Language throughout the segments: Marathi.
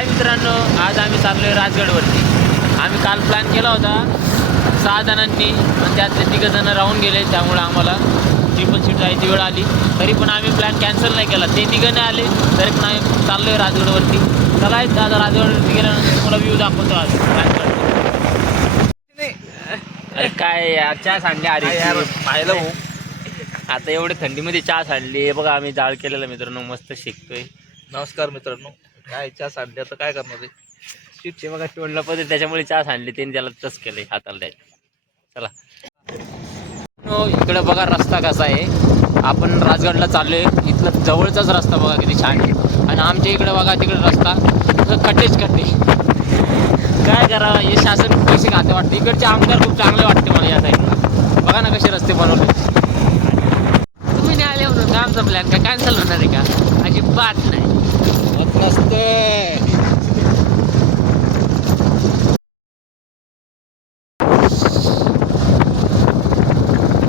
हाय मित्रांनो, आज आम्ही चाललोय राजगडवरती. आम्ही काल प्लॅन केला होता 6 जणांनी, पण त्यातले 3 जण राहून गेले. त्यामुळे आम्हाला ट्रिपल सीट जायची वेळ आली. तरी पण आम्ही प्लॅन कॅन्सल नाही केला. ते 3 नाही आले तरी पण आम्ही चाललोय राजगडवरती. चला आता राजगडवरती गेल्यानंतर तुम्हाला व्ह्यू दाखवतो आज राजगड. अरे काय यार, चहा सांडली अरे यार पाहिलं भाऊ. आता एवढे थंडीमध्ये चहा सांडली बघा. आम्ही जाळ केलेला मित्रांनो, मस्त शिकतोय. नमस्कार मित्रांनो. काय चहा सांडली आता काय करणार आहे. ते बघा तोंडला पदे, त्याच्यामुळे चहा सांडली. त्यांनी त्याला तस केलंय हाताला द्यायचं. चला इकडे बघा रस्ता कसा आहे. आपण राजगडला चाललोय. इथला जवळचाच रस्ता बघा किती छान आहे. आणि आमच्या इकडे बघा तिकडे रस्ता खड्डेच खड्डे. काय करावं, हे शासन पैसे खाते वाटते. इकडचे आमदार खूप चांगले वाटते मला या साईडला. बघा ना कसे रस्ते बनवले. तुम्ही नाही आले म्हणून का आमचा प्लॅन काय कॅन्सल होणार आहे का? अजिबात नाही होत नसते.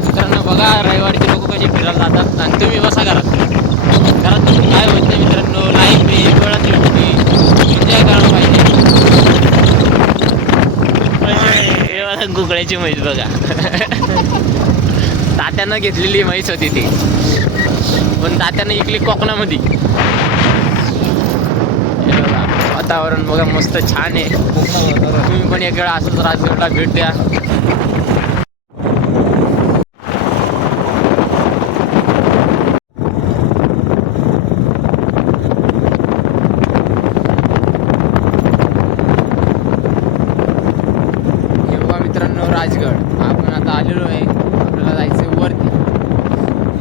मित्रांनो बघा रविवारचे लोक कसे फिरायला जातात आणि तुम्ही बसा घरात. घरात काय होत नाही मित्रांनो. लाईफ आहे, वेळाची होती, एन्जॉय करायला पाहिजे. गुकळ्याची म्हैस बघा. तात्यानं घेतलेली म्हैस होती ती, पण तात्यानं इकली कोकणामध्ये. वातावरण बघा मस्त छान आहे. तुम्ही पण एक वेळा असंच राजगडला भेट द्या. हे बघा मित्रांनो राजगड. आपण आता आलेलो आहे. आपल्याला जायचं वरती.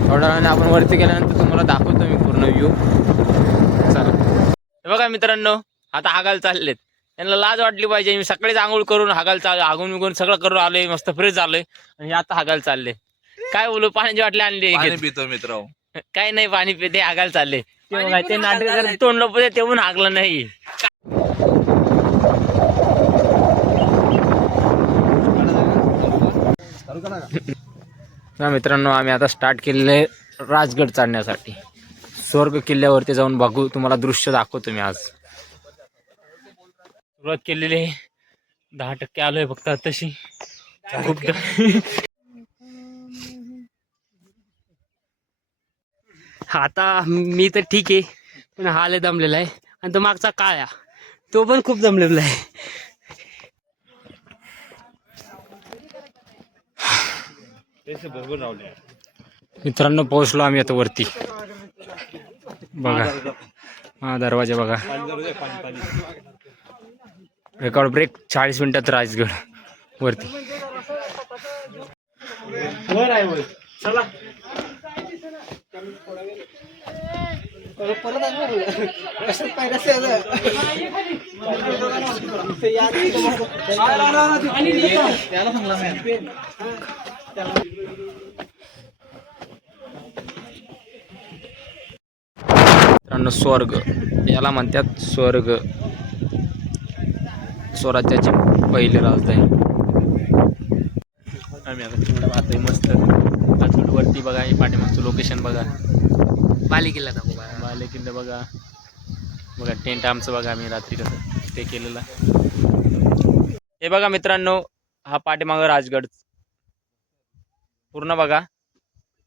थोड्या वेळाने आपण वरती गेल्यानंतर तुम्हाला दाखवतो मी पूर्ण व्ह्यू. चला बघा मित्रांनो, आता हागायला चाललेत. त्यांना लाज वाटली पाहिजे. मी सकाळीच आंघोळ करून हागायला चालले, हागून विगून सगळं करून आलोय, मस्त फ्रेश झालोय आणि आता हागायला चालले. काय बोलू, पाण्याची बाटली आणली. पितो मित्र. काय नाही, पाणी पिते, हागायला चालले. ते नाटक तोंड लपते तेवून हागलं नाही. मित्रांनो आम्ही आता स्टार्ट केलेले राजगड चढण्यासाठी. स्वर्ग किल्ल्यावरती जाऊन बघू, तुम्हाला दृश्य दाखवतो मी आज. सुरुवात केलेली आहे. 10% आलोय फक्त तशी. खूप आता मी तर ठीक आहे, पण हा लय दमलेला आहे. आणि तो मागचा काळ्या, तो पण खूप दमलेला आहे. मित्रांनो पोहोचलो आम्ही आता वरती. बघा हा दरवाजा बघा. रेकॉर्ड ब्रेक 40 मिनिटात राजगड वरती. चला मित्रांनो स्वर्ग याला म्हणतात. स्वर्ग स्वराज्याची पहिली राजधानी. आम्ही आता चिवडा पाहतोय मस्त राजगडवरती. बघा हे पाठीमागचं लोकेशन बघा. बालेकिल्ला दाखव. बालेकिल्ला बघा. बघा टेंट आमचं बघा. आम्ही रात्री कसं स्टे केलेला. हे बघा मित्रांनो, हा पाठीमागं राजगड पूर्ण बघा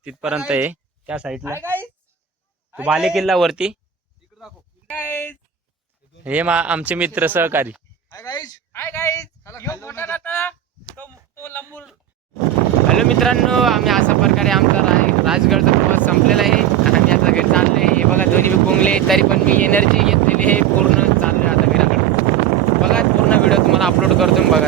तिथपर्यंत आहे. त्या साईडला बालेकिल्ला वरती. हे आमचे मित्र सहकारी. हॅलो मित्रांनो, आम्ही अशा प्रकारे आमचा राजगडचा प्रवास संपलेला आहे. आम्ही आता घरी चाललोय. हे बघा दोन्ही कोंगले, तरी पण मी एनर्जी घेतलेली आहे. पूर्ण चाललोय आता घराकडे. बघा पूर्ण व्हिडिओ तुम्हाला अपलोड करतो, बघा.